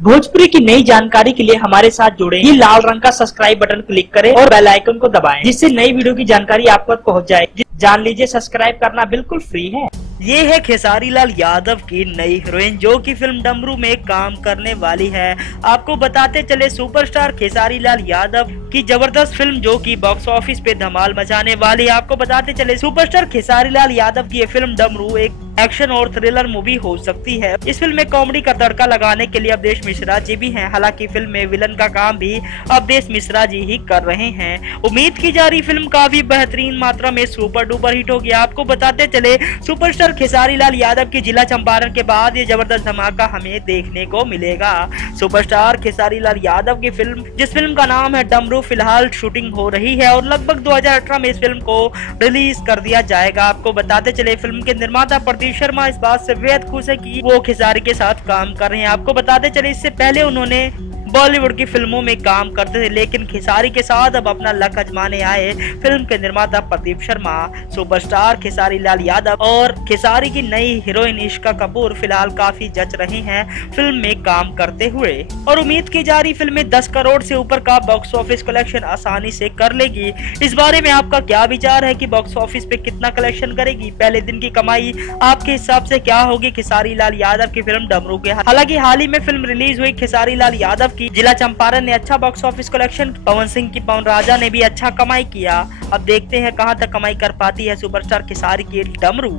भोजपुरी की नई जानकारी के लिए हमारे साथ जुड़े ये लाल रंग का सब्सक्राइब बटन क्लिक करें और बेल आइकन को दबाएं, जिससे नई वीडियो की जानकारी आप तक पहुंच जाए। जान लीजिए, सब्सक्राइब करना बिल्कुल फ्री है। ये है खेसारी लाल यादव की नई हीरोइन जो कि फिल्म डमरू में काम करने वाली है। आपको बताते चले, सुपरस्टार खेसारी लाल यादव की जबरदस्त फिल्म जो कि बॉक्स ऑफिस पे धमाल मचाने वाली है। आपको बताते चले, सुपरस्टार खेसारी लाल यादव की ये फिल्म डमरू एक एक्शन और थ्रिलर मूवी हो सकती है। इस फिल्म में कॉमेडी का तड़का लगाने के लिए अवधेश मिश्रा जी भी हैं। हालांकि फिल्म में विलन का काम भी अवधेश मिश्रा जी ही कर रहे हैं। उम्मीद की जा रही फिल्म काफी बेहतरीन मात्रा में सुपर डुपर हिट होगी। आपको बताते चले, सुपरस्टार खेसारी लाल यादव की जिला चंपारण के बाद ये जबरदस्त धमाका हमें देखने को मिलेगा। सुपरस्टार खेसारी लाल यादव की फिल्म, जिस फिल्म का नाम है डमरू, फिलहाल शूटिंग हो रही है और लगभग 2018 में इस फिल्म को रिलीज कर दिया जाएगा। आपको बताते चले, फिल्म के निर्माता प्रदीप शर्मा इस बात से बेहद खुश है कि वो खेसारी के साथ काम कर रहे हैं। आपको बताते चले, इससे पहले उन्होंने बॉलीवुड की फिल्मों में काम करते थे, लेकिन खेसारी के साथ अब अपना लक आजमाने आए फिल्म के निर्माता प्रदीप शर्मा। सुपरस्टार खेसारी लाल यादव और खेसारी की नई हीरोइन इश्का कपूर फिलहाल काफी जच रहे हैं फिल्म में काम करते हुए और उम्मीद की जा रही फिल्म में 10 करोड़ से ऊपर का बॉक्स ऑफिस कलेक्शन आसानी से कर लेगी। इस बारे में आपका क्या विचार है कि बॉक्स ऑफिस पे कितना कलेक्शन करेगी? पहले दिन की कमाई आपके हिसाब से क्या होगी खेसारी लाल यादव की फिल्म डमरू के? हालांकि हाल ही में फिल्म रिलीज हुई खेसारी लाल यादव की जिला चंपारण ने अच्छा box office collection, Pawan Singh की पवन राजा ने भी अच्छा कमाई किया। अब देखते हैं कहां तक कमाई कर पाती है सुपरस्टार खेसारी की डमरू।